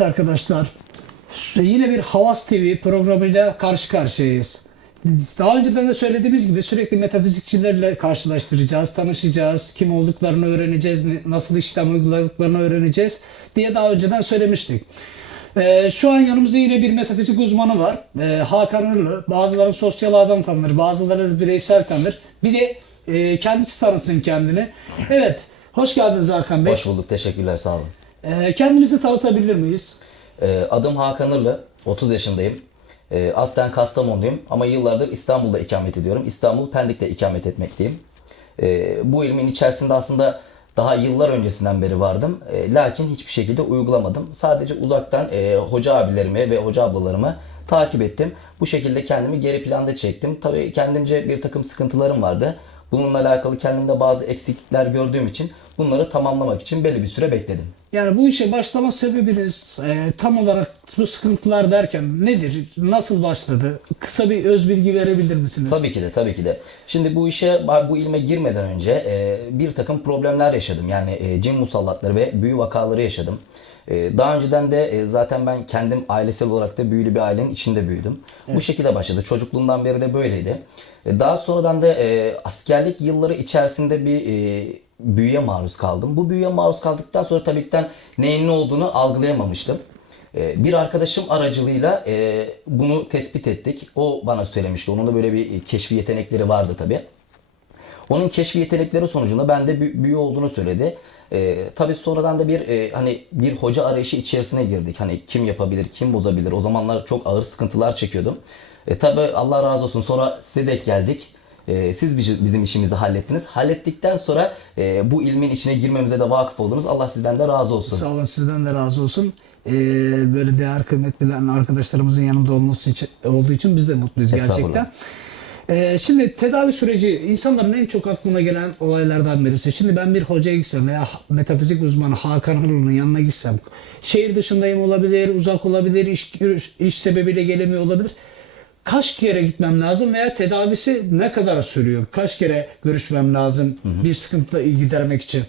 Arkadaşlar, yine bir Havas TV programıyla karşı karşıyayız. Daha önceden de söylediğimiz gibi sürekli metafizikçilerle karşılaştıracağız, tanışacağız, kim olduklarını öğreneceğiz, ne- nasıl işlem uyguladıklarını öğreneceğiz diye daha önceden söylemiştik. Ee, şu an yanımızda yine bir metafizik uzmanı var. Ee, Hakan Irlı. Bazıları sosyal adam tanır, bazıları bireysel tanır. Bir de e, kendisi tanısın kendini. Evet, hoş geldiniz Hakan Bey. Hoş bulduk. Teşekkürler. Sağ olun. Ee, kendinizi tanıtabilir miyiz? Ee, adım Hakan Irlı. 30 yaşındayım. Ee, aslen Kastamonluyum ama yıllardır İstanbul'da ikamet ediyorum. İstanbul Pendik'te ikamet etmekteyim. Ee, bu ilmin içerisinde aslında daha yıllar öncesinden beri vardım. Ee, lakin hiçbir şekilde uygulamadım. Sadece uzaktan e, hoca abilerimi ve hoca ablalarımı takip ettim. Bu şekilde kendimi geri planda çektim. Tabii kendimce bir takım sıkıntılarım vardı. Bununla alakalı kendimde bazı eksiklikler gördüğüm için bunları tamamlamak için belli bir süre bekledim. Yani bu işe başlama sebebiniz e, tam olarak bu sıkıntılar derken nedir? Nasıl başladı? Kısa bir öz bilgi verebilir misiniz? Tabii ki de tabii ki de. Şimdi bu işe bu ilme girmeden önce e, bir takım problemler yaşadım. Yani e, cin musallatları ve büyü vakaları yaşadım. E, daha önceden de e, zaten ben kendim ailesel olarak da büyülü bir ailenin içinde büyüdüm. Bu şekilde başladı. Çocukluğumdan beri de böyleydi. E, daha sonradan da e, askerlik yılları içerisinde bir e, büyüye maruz kaldım. Bu büyüye maruz kaldıktan sonra de neyin ne olduğunu algılayamamıştım. Ee, Bir arkadaşım aracılığıyla e, bunu tespit ettik. O bana söylemişti. Onun da böyle bir keşfi yetenekleri vardı tabii. Onun keşfi yetenekleri sonucunda bende bü- büyü olduğunu söyledi. Ee, tabii sonradan da bir e, hani bir hoca arayışı içerisine girdik. Hani kim yapabilir, kim bozabilir. O zamanlar çok ağır sıkıntılar çekiyordum. E, tabii Allah razı olsun. Sonra size denk geldik. E, siz bizi- bizim işimizi hallettiniz. Hallettikten sonra e, bu ilmin içine girmemize de vakıf oldunuz. Allah sizden de razı olsun. Sağ olun sizden de razı olsun. Ee, böyle değer kıymet bilen arkadaşlarımızın yanında olması için, olduğu için biz de mutluyuz gerçekten. Ee, şimdi tedavi süreci insanların en çok aklına gelen olaylardan birisi. Şimdi ben bir hocaya gitsem veya metafizik uzmanı Hakan Hırlı'nın yanına gitsem şehir dışındayım olabilir, uzak olabilir, iş, iş sebebiyle gelemiyor olabilir. Kaç kere gitmem lazım veya tedavisi ne kadar sürüyor? Kaç kere görüşmem lazım bir sıkıntı gidermek için?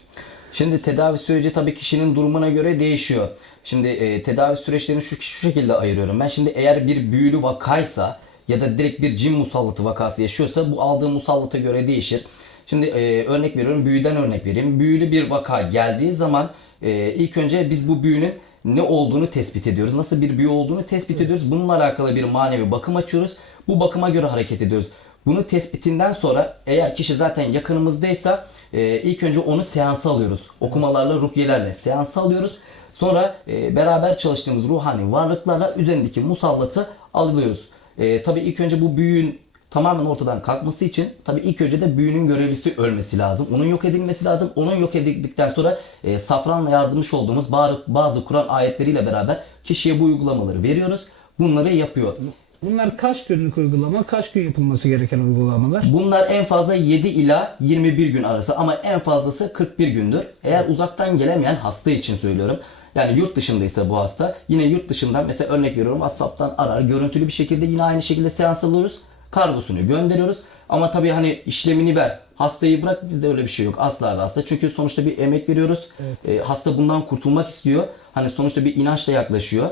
Şimdi tedavi süreci tabii kişinin durumuna göre değişiyor. Şimdi e, tedavi süreçlerini şu, şu şekilde ayırıyorum. Ben şimdi eğer bir büyülü vakaysa ya da direkt bir cin musallatı vakası yaşıyorsa bu aldığım musallata göre değişir. Şimdi e, örnek veriyorum büyüden örnek vereyim. Büyülü bir vaka geldiği zaman e, ilk önce biz bu büyünün ne olduğunu tespit ediyoruz. Nasıl bir büyü olduğunu tespit ediyoruz. Bununla alakalı bir manevi bakım açıyoruz. Bu bakıma göre hareket ediyoruz. Bunu tespitinden sonra eğer kişi zaten yakınımızdaysa e, ilk önce onu seansa alıyoruz. Okumalarla, rukiyelerle seansa alıyoruz. Sonra e, beraber çalıştığımız ruhani varlıklarla üzerindeki musallatı alıyoruz. E, tabii ilk önce bu büyünün tamamen ortadan kalkması için tabii ilk önce de büyünün görevlisi ölmesi lazım. Onun yok edilmesi lazım. Onun yok edildikten sonra e, safranla yazmış olduğumuz bazı, bazı Kur'an ayetleriyle beraber kişiye bu uygulamaları veriyoruz. Bunları yapıyor. Bunlar kaç günlük uygulama, kaç gün yapılması gereken uygulamalar? Bunlar en fazla 7 ila 21 gün arası ama en fazlası 41 gündür. Eğer uzaktan gelemeyen hasta için söylüyorum. Yani yurt dışındaysa bu hasta yine yurt dışından mesela örnek veriyorum WhatsApp'tan arar görüntülü bir şekilde yine aynı şekilde seans alıyoruz. Kargosunu gönderiyoruz. Ama tabii hani işlemini ver. Hastayı bırak bizde öyle bir şey yok. Asla ve asla. Çünkü sonuçta bir emek veriyoruz. Ee, hasta bundan kurtulmak istiyor. Hani sonuçta bir inançla yaklaşıyor.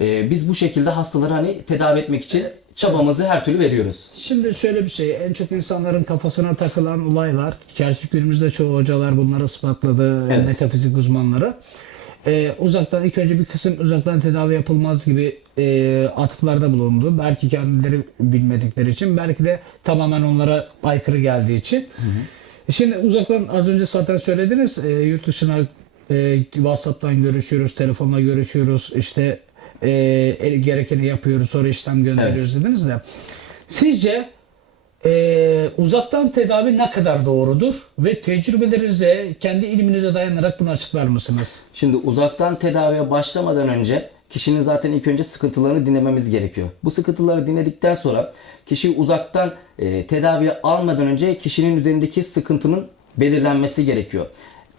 Ee, biz bu şekilde hastaları hani tedavi etmek için çabamızı her türlü veriyoruz. Şimdi şöyle bir şey, en çok insanların kafasına takılan olaylar, gerçi günümüzde çoğu hocalar bunları ispatladı, Evet. metafizik uzmanları. Ee, uzaktan ilk önce bir kısım uzaktan tedavi yapılmaz gibi e, atıflarda bulundu. Belki kendileri bilmedikleri için, belki de tamamen onlara aykırı geldiği için. Şimdi uzaktan az önce zaten söylediniz, e, yurt dışına e, WhatsApp'tan görüşüyoruz, telefonla görüşüyoruz, işte e, gerekeni yapıyoruz, sonra işlem gönderiyoruz dediniz de. Sizce e, uzaktan tedavi ne kadar doğrudur ve tecrübelerinize, kendi ilminize dayanarak bunu açıklar mısınız? Şimdi uzaktan tedaviye başlamadan önce kişinin zaten ilk önce sıkıntılarını dinlememiz gerekiyor. Bu sıkıntıları dinledikten sonra kişi uzaktan e, tedaviye almadan önce kişinin üzerindeki sıkıntının belirlenmesi gerekiyor.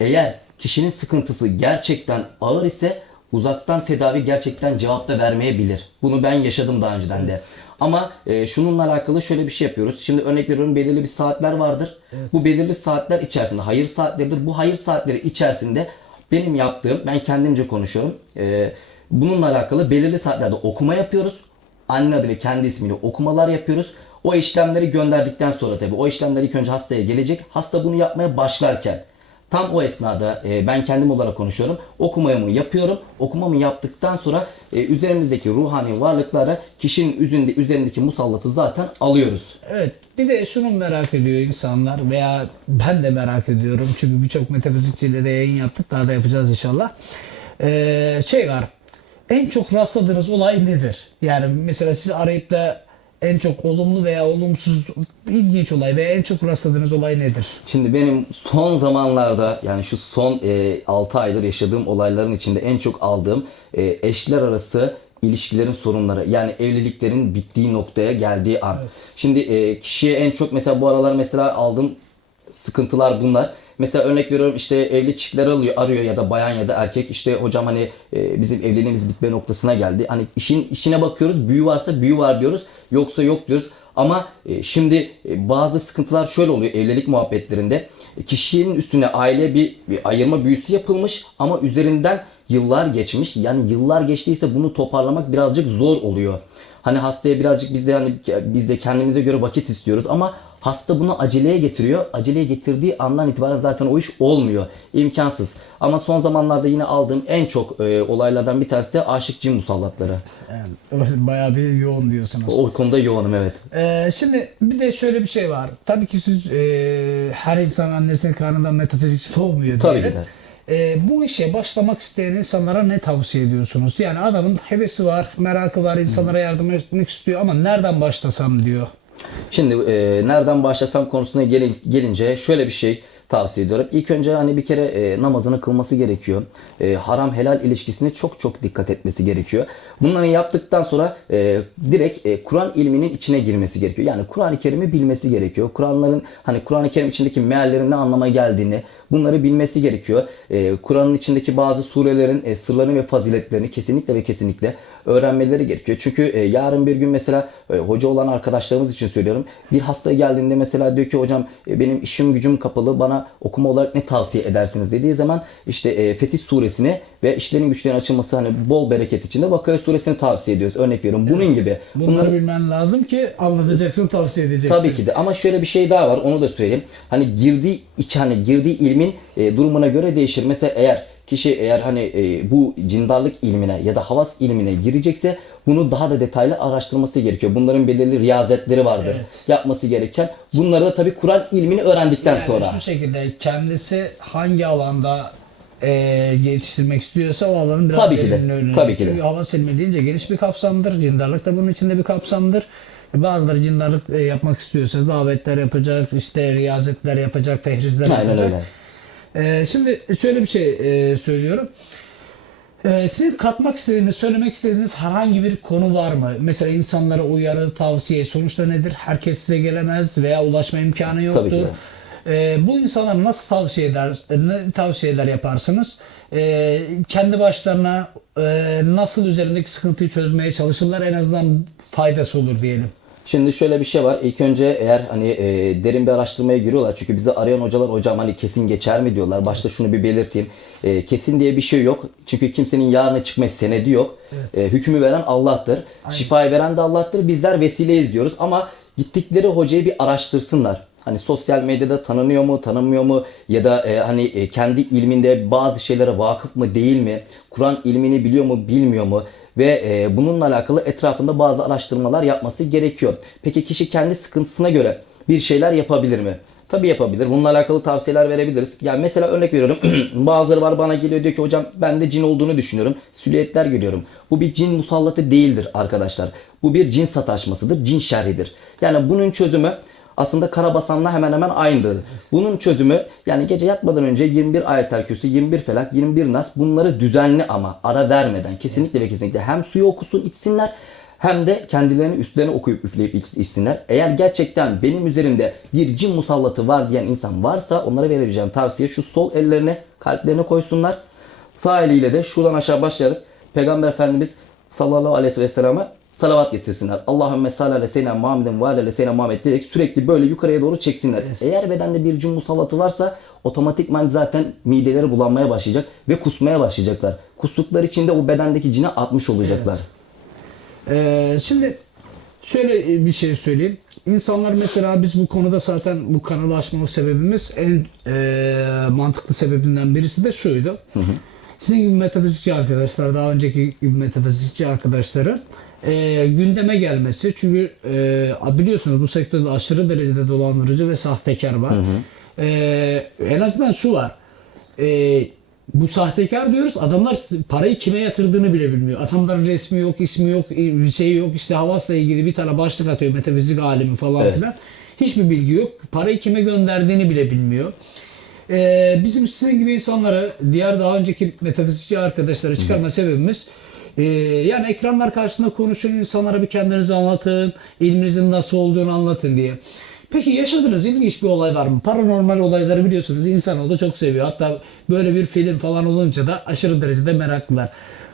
Eğer kişinin sıkıntısı gerçekten ağır ise uzaktan tedavi gerçekten cevap da vermeyebilir. Bunu ben yaşadım daha önceden de. Ama e, şununla alakalı şöyle bir şey yapıyoruz. Şimdi örnek veriyorum belirli bir saatler vardır. Bu belirli saatler içerisinde hayır saatleridir. Bu hayır saatleri içerisinde benim yaptığım, ben kendimce konuşuyorum. E, Bununla alakalı belirli saatlerde okuma yapıyoruz. Anne adı ve kendi ismiyle okumalar yapıyoruz. O işlemleri gönderdikten sonra tabii o işlemler ilk önce hastaya gelecek. Hasta bunu yapmaya başlarken tam o esnada e, ben kendim olarak konuşuyorum. Okumamı yapıyorum. Okumamı yaptıktan sonra e, üzerimizdeki ruhani varlıklara kişinin üzerinde, üzerindeki musallatı zaten alıyoruz. Evet. Bir de şunu merak ediyor insanlar veya ben de merak ediyorum. Çünkü birçok metafizikçiyle de yayın yaptık. Daha da yapacağız inşallah. Ee, şey var. En çok rastladığınız olay nedir? Yani mesela siz arayıp da en çok olumlu veya olumsuz ilginç olay veya en çok rastladığınız olay nedir? Şimdi benim son zamanlarda yani şu son e, 6 aydır yaşadığım olayların içinde en çok aldığım e, eşler arası ilişkilerin sorunları yani evliliklerin bittiği noktaya geldiği an. Şimdi e, kişiye en çok mesela bu aralar mesela aldığım sıkıntılar bunlar. Mesela örnek veriyorum işte evli çiftler arıyor, arıyor ya da bayan ya da erkek işte hocam hani e, bizim evliliğimiz bitme noktasına geldi. Hani işin işine bakıyoruz büyü varsa büyü var diyoruz yoksa yok diyoruz. Ama e, şimdi e, bazı sıkıntılar şöyle oluyor evlilik muhabbetlerinde. E, Kişinin üstüne aile bir, bir ayırma büyüsü yapılmış ama üzerinden yıllar geçmiş. Yani yıllar geçtiyse bunu toparlamak birazcık zor oluyor. Hani hastaya birazcık biz de hani biz de kendimize göre vakit istiyoruz ama hasta bunu aceleye getiriyor. Aceleye getirdiği andan itibaren zaten o iş olmuyor. İmkansız. Ama son zamanlarda yine aldığım en çok e, olaylardan bir tanesi de aşık cin musallatları. Yani bayağı bir yoğun diyorsunuz. O konuda yoğunum evet. Ee, şimdi bir de şöyle bir şey var. Tabii ki siz e, her insan annesinin karnından metafizikçi doğmuyor Tabii diyelim. ki de. Ee, bu işe başlamak isteyen insanlara ne tavsiye ediyorsunuz? Yani adamın hevesi var, merakı var, insanlara yardım etmek istiyor ama nereden başlasam diyor. Şimdi e, nereden başlasam konusuna gelin- gelince şöyle bir şey tavsiye ediyorum. İlk önce hani bir kere e, namazını kılması gerekiyor. E, haram helal ilişkisine çok çok dikkat etmesi gerekiyor. Bunları yaptıktan sonra e, direkt e, Kur'an ilminin içine girmesi gerekiyor. Yani Kur'an-ı Kerim'i bilmesi gerekiyor. Kur'anların hani Kur'an-ı Kerim içindeki meallerin ne anlama geldiğini bunları bilmesi gerekiyor. E, Kur'an'ın içindeki bazı surelerin e, sırlarını ve faziletlerini kesinlikle ve kesinlikle öğrenmeleri gerekiyor. Çünkü e, yarın bir gün mesela e, hoca olan arkadaşlarımız için söylüyorum. Bir hasta geldiğinde mesela diyor ki hocam e, benim işim gücüm kapalı bana okuma olarak ne tavsiye edersiniz dediği zaman işte e, Fetih suresini ve işlerin güçlerin açılması hani bol bereket içinde Vakaya suresini tavsiye ediyoruz. Örnek veriyorum. Bunun gibi. Bunları Bunları bilmen lazım ki anlatacaksın, tavsiye edeceksin. Tabii ki de ama şöyle bir şey daha var onu da söyleyeyim. Hani girdiği iç hani girdiği ilmin e, durumuna göre değişir. Mesela eğer kişi eğer hani e, bu cindarlık ilmine ya da havas ilmine girecekse bunu daha da detaylı araştırması gerekiyor. Bunların belirli riyazetleri vardır. Yapması gereken. Bunları da tabii Kur'an ilmini öğrendikten Yani sonra. şu şekilde kendisi hangi alanda e, yetiştirmek istiyorsa o alanın biraz Tabii ki de, tabii ki de. Çünkü hava silme deyince geniş bir kapsamdır. Cindarlık da bunun içinde bir kapsamdır. E, Bazıları cindarlık e, yapmak istiyorsa davetler yapacak, işte riyazetler yapacak, tehrizler Aynen yapacak. öyle. E, şimdi şöyle bir şey e, söylüyorum. E, sizin katmak istediğiniz, söylemek istediğiniz herhangi bir konu var mı? Mesela insanlara uyarı, tavsiye, sonuçta nedir? Herkes size gelemez veya ulaşma imkanı yoktur. Tabii ki E, bu insanlara nasıl tavsiye eder, ne tavsiyeler yaparsınız? E, kendi başlarına e, nasıl üzerindeki sıkıntıyı çözmeye çalışırlar en azından faydası olur diyelim. Şimdi şöyle bir şey var. İlk önce eğer hani e, derin bir araştırmaya giriyorlar. Çünkü bizi arayan hocalar hocam hani kesin geçer mi diyorlar. Başta şunu bir belirteyim. E, kesin diye bir şey yok. Çünkü kimsenin yarına çıkma senedi yok. E, hükmü veren Allah'tır. Şifayı veren de Allah'tır. Bizler vesileyiz diyoruz. Ama gittikleri hocayı bir araştırsınlar. Hani sosyal medyada tanınıyor mu, tanınmıyor mu ya da e, hani e, kendi ilminde bazı şeylere vakıf mı değil mi? Kur'an ilmini biliyor mu, bilmiyor mu? Ve e, bununla alakalı etrafında bazı araştırmalar yapması gerekiyor. Peki kişi kendi sıkıntısına göre bir şeyler yapabilir mi? Tabii yapabilir. Bununla alakalı tavsiyeler verebiliriz. Yani mesela örnek veriyorum. Bazıları var bana geliyor diyor ki hocam ben de cin olduğunu düşünüyorum. Silüetler görüyorum. Bu bir cin musallatı değildir arkadaşlar. Bu bir cin sataşmasıdır. Cin şerridir. Yani bunun çözümü aslında Karabasan'la hemen hemen aynıdır. Bunun çözümü yani gece yatmadan önce 21 ayetel kürsü, 21 felak, 21 nas bunları düzenli ama ara vermeden kesinlikle ve kesinlikle hem suyu okusun içsinler hem de kendilerini üstlerine okuyup üfleyip iç- içsinler. Eğer gerçekten benim üzerimde bir cin musallatı var diyen insan varsa onlara verebileceğim tavsiye şu sol ellerine kalplerine koysunlar. Sağ eliyle de şuradan aşağı başlayarak Peygamber Efendimiz sallallahu aleyhi ve sellem'e salavat getirsinler. Allahümme salli ala seyyidina Muhammedin ve ala seyyidina Muhammed diyerek sürekli böyle yukarıya doğru çeksinler. Eğer bedende bir cin musallatı varsa otomatikman zaten mideleri bulanmaya başlayacak ve kusmaya başlayacaklar. kustukları için de o bedendeki cini atmış olacaklar. Ee, şimdi şöyle bir şey söyleyeyim. İnsanlar mesela biz bu konuda zaten bu kanalı açmamız sebebimiz en e, mantıklı sebebinden birisi de şuydu. Sizin gibi metafizikçi arkadaşlar, daha önceki gibi metafizikçi arkadaşların e, gündeme gelmesi. Çünkü e, biliyorsunuz bu sektörde aşırı derecede dolandırıcı ve sahtekar var. E, en azından şu var. E, bu sahtekar diyoruz. Adamlar parayı kime yatırdığını bile bilmiyor. Adamların resmi yok, ismi yok, şey yok. İşte havasla ilgili bir tane başlık atıyor metafizik alemi falan Evet. filan. Hiçbir bilgi yok. Parayı kime gönderdiğini bile bilmiyor. Ee, bizim sizin gibi insanlara, diğer daha önceki metafizikçi arkadaşlara çıkarma sebebimiz e, yani ekranlar karşısında konuşun, insanlara bir kendinizi anlatın, ilminizin nasıl olduğunu anlatın diye. Peki yaşadığınız ilginç bir olay var mı? Paranormal olayları biliyorsunuz insanoğlu çok seviyor. Hatta böyle bir film falan olunca da aşırı derecede meraklılar.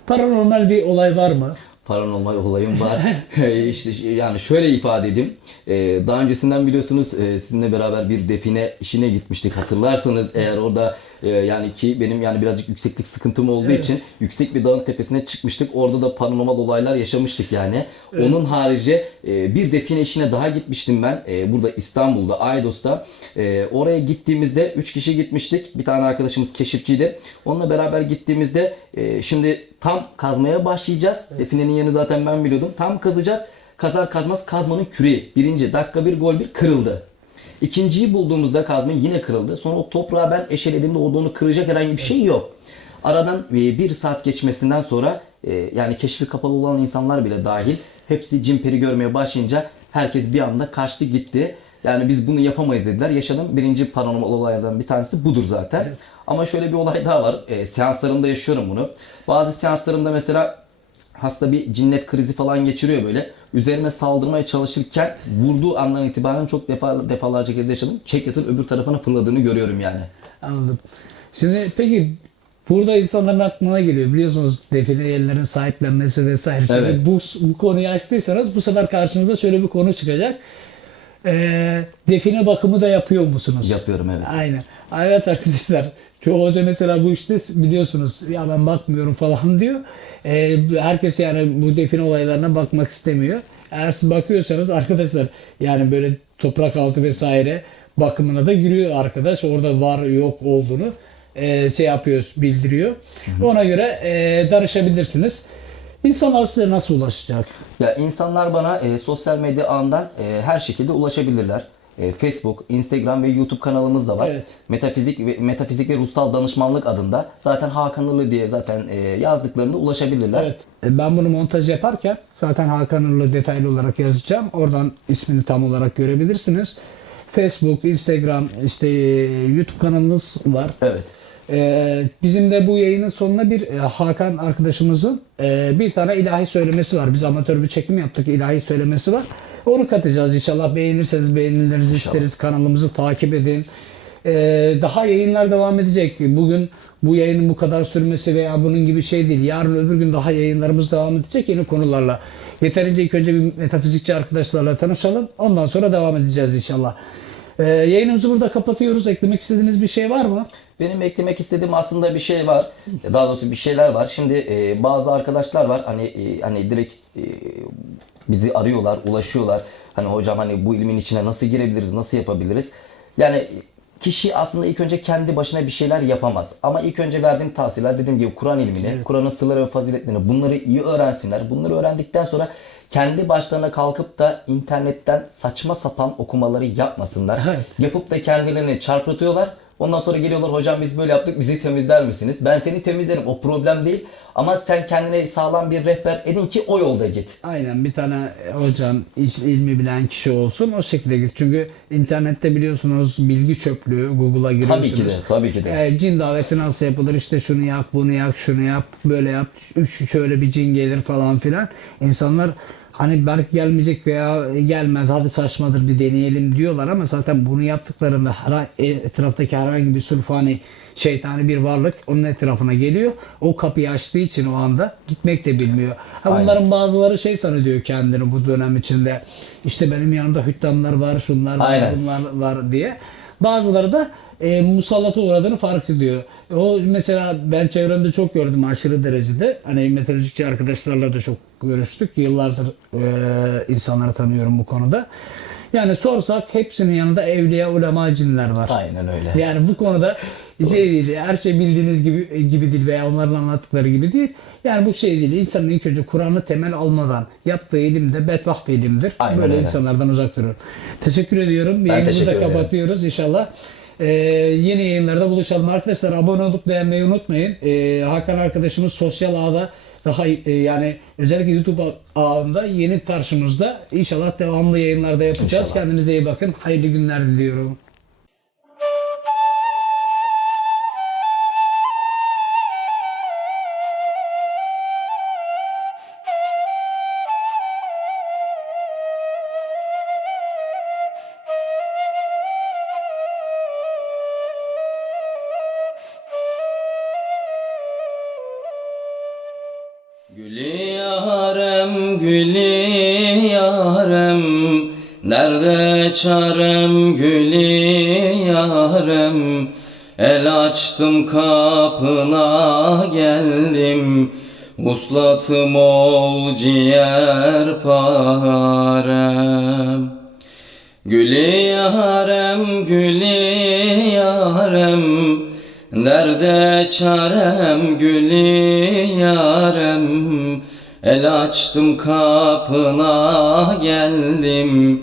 Paranormal bir olay var mı? Paranormal olayım var. işte yani şöyle ifade edeyim. Ee, daha öncesinden biliyorsunuz e, sizinle beraber bir define işine gitmiştik hatırlarsanız eğer orada e, yani ki benim yani birazcık yükseklik sıkıntım olduğu Evet. için yüksek bir dağın tepesine çıkmıştık. Orada da paranormal olaylar yaşamıştık yani. Onun harici e, bir define işine daha gitmiştim ben. E, burada İstanbul'da Aydos'ta. E, oraya gittiğimizde 3 kişi gitmiştik. Bir tane arkadaşımız keşifçiydi. Onunla beraber gittiğimizde e, şimdi tam kazmaya başlayacağız. Definenin yerini zaten ben biliyordum. Tam kazacağız. Kazar kazmaz kazmanın küreği. Birinci dakika bir gol bir kırıldı. İkinciyi bulduğumuzda kazma yine kırıldı. Sonra o toprağı ben eşelediğimde orada onu kıracak herhangi bir şey yok. Aradan e, bir saat geçmesinden sonra e, yani keşfi kapalı olan insanlar bile dahil hepsi cimperi görmeye başlayınca herkes bir anda kaçtı gitti. Yani biz bunu yapamayız dediler. Yaşadığım birinci paranormal olaylardan bir tanesi budur zaten. Ama şöyle bir olay daha var. E, seanslarımda yaşıyorum bunu. Bazı seanslarımda mesela hasta bir cinnet krizi falan geçiriyor böyle. Üzerime saldırmaya çalışırken vurduğu andan itibaren çok defa, defalarca kez yaşadım. Çek yatır öbür tarafına fırladığını görüyorum yani. Anladım. Şimdi peki burada insanların aklına geliyor biliyorsunuz define yerlerin sahiplenmesi vesaire. Şimdi Evet. bu, bu konuyu açtıysanız bu sefer karşınıza şöyle bir konu çıkacak. Ee, define bakımı da yapıyor musunuz? Yapıyorum evet. Aynen. Evet arkadaşlar. Çoğu hoca mesela bu işte biliyorsunuz ya ben bakmıyorum falan diyor. Ee, herkes yani bu define olaylarına bakmak istemiyor. Eğer siz bakıyorsanız arkadaşlar yani böyle toprak altı vesaire bakımına da giriyor arkadaş. Orada var yok olduğunu e, şey yapıyor, bildiriyor. Ona göre e, danışabilirsiniz. İnsanlar size nasıl ulaşacak? Ya insanlar bana e, sosyal medya ağından e, her şekilde ulaşabilirler. E, Facebook, Instagram ve YouTube kanalımız da var. Evet. Metafizik ve Metafizik ve Ruhsal Danışmanlık adında. Zaten Hakan Irlı diye zaten e, yazdıklarında ulaşabilirler. Evet. E, Ben bunu montaj yaparken zaten Hakan Urlu detaylı olarak yazacağım. Oradan ismini tam olarak görebilirsiniz. Facebook, Instagram, işte e, YouTube kanalımız var. Evet. Ee, bizim de bu yayının sonuna bir e, Hakan arkadaşımızın e, bir tane ilahi söylemesi var. Biz amatör bir çekim yaptık. ilahi söylemesi var. Onu katacağız inşallah. Beğenirseniz beğenilerinizi isteriz. Kanalımızı takip edin. Ee, daha yayınlar devam edecek. Bugün bu yayının bu kadar sürmesi veya bunun gibi şey değil. Yarın öbür gün daha yayınlarımız devam edecek yeni konularla. Yeterince ilk önce bir metafizikçi arkadaşlarla tanışalım. Ondan sonra devam edeceğiz inşallah. Ee, yayınımızı burada kapatıyoruz. Eklemek istediğiniz bir şey var mı? Benim eklemek istediğim aslında bir şey var. Daha doğrusu bir şeyler var. Şimdi e, bazı arkadaşlar var. Hani e, hani direkt e, bizi arıyorlar, ulaşıyorlar. Hani hocam hani bu ilmin içine nasıl girebiliriz, nasıl yapabiliriz? Yani kişi aslında ilk önce kendi başına bir şeyler yapamaz. Ama ilk önce verdiğim tavsiyeler dediğim gibi Kur'an ilmini, Kur'an'ın sırları ve faziletlerini bunları iyi öğrensinler. Bunları öğrendikten sonra kendi başlarına kalkıp da internetten saçma sapan okumaları yapmasınlar. Evet. Yapıp da kendilerini çarpıtıyorlar. Ondan sonra geliyorlar hocam biz böyle yaptık bizi temizler misiniz? Ben seni temizlerim o problem değil. Ama sen kendine sağlam bir rehber edin ki o yolda git. Aynen bir tane hocan iç- ilmi bilen kişi olsun o şekilde git. Çünkü internette biliyorsunuz bilgi çöplüğü Google'a giriyorsunuz. Tabii ki de, tabii ki de. E, cin daveti nasıl yapılır işte şunu yap bunu yap şunu yap böyle yap üç şöyle bir cin gelir falan filan. İnsanlar hani belki gelmeyecek veya gelmez hadi saçmadır bir deneyelim diyorlar ama zaten bunu yaptıklarında e, etraftaki herhangi bir sulfani şeytani bir varlık onun etrafına geliyor. O kapıyı açtığı için o anda gitmek de bilmiyor. Ha, Aynen. bunların bazıları şey sanıyor kendini bu dönem içinde. İşte benim yanımda hüttanlar var, şunlar var, Aynen. bunlar var diye. Bazıları da e, musallata uğradığını fark ediyor. O mesela ben çevremde çok gördüm aşırı derecede. Hani meteorolojikçi arkadaşlarla da çok görüştük. Yıllardır e, insanları tanıyorum bu konuda. Yani sorsak hepsinin yanında evliya, ulema, cinler var. Aynen öyle. Yani bu konuda şey değil, her şey bildiğiniz gibi gibi değil veya onların anlattıkları gibi değil. Yani bu şey değil. İnsanın ilk önce Kur'an'ı temel almadan yaptığı ilim de bedbaht bir ilimdir. Aynen Böyle öyle. insanlardan uzak durun. Teşekkür ediyorum. Yayınımızı teşekkür da kapatıyoruz inşallah. Ee, yeni yayınlarda buluşalım. Arkadaşlar abone olup beğenmeyi unutmayın. Ee, Hakan arkadaşımız sosyal ağda daha e, yani özellikle YouTube ağında yeni karşımızda. İnşallah devamlı yayınlarda yapacağız. İnşallah. Kendinize iyi bakın. Hayırlı günler diliyorum. Gülü yarem, gülü yarem. Nerede çarem, gülü yarem? El açtım kapına geldim. Uslatım ol ciğer parem. Gülü yarem, gülü yarem. Nerede çarem gülü yarem El açtım kapına geldim.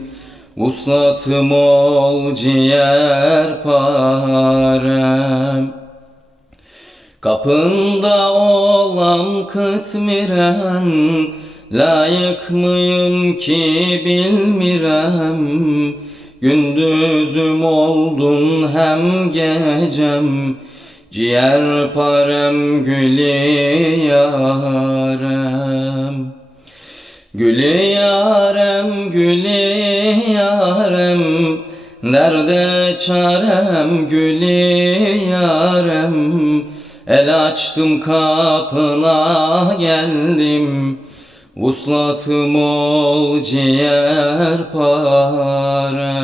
Vuslatım ol ciğer parem. Kapında olam kıtmiren Layık mıyım ki bilmirem. Gündüzüm oldun hem gecem Ciğer parem gülü yarem Gülü yarem, gülü yarem Nerede çarem, gülü yarem. El açtım kapına geldim Vuslatım ol ciğer parem.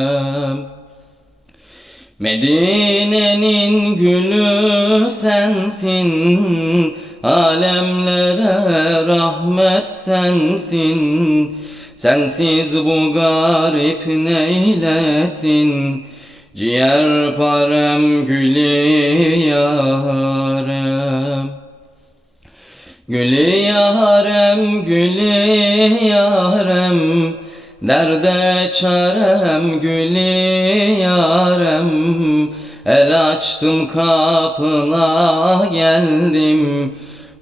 Medine'nin gülü sensin Alemlere rahmet sensin. Sensiz bu garip neylesin? Ciğer parem gülü yarem. Gülü yarem, gülü yarem. Derde çarem, gülü yarem. El açtım kapına geldim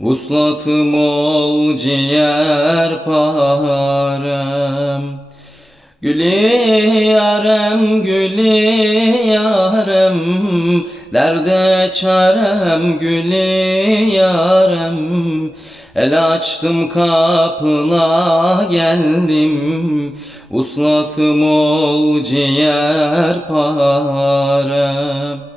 Vuslatım ol ciğer parem. Gülü yarem, gülü yarem. Derde çarem, gülü yarem. El açtım kapına geldim. Uslatım ol ciğer parem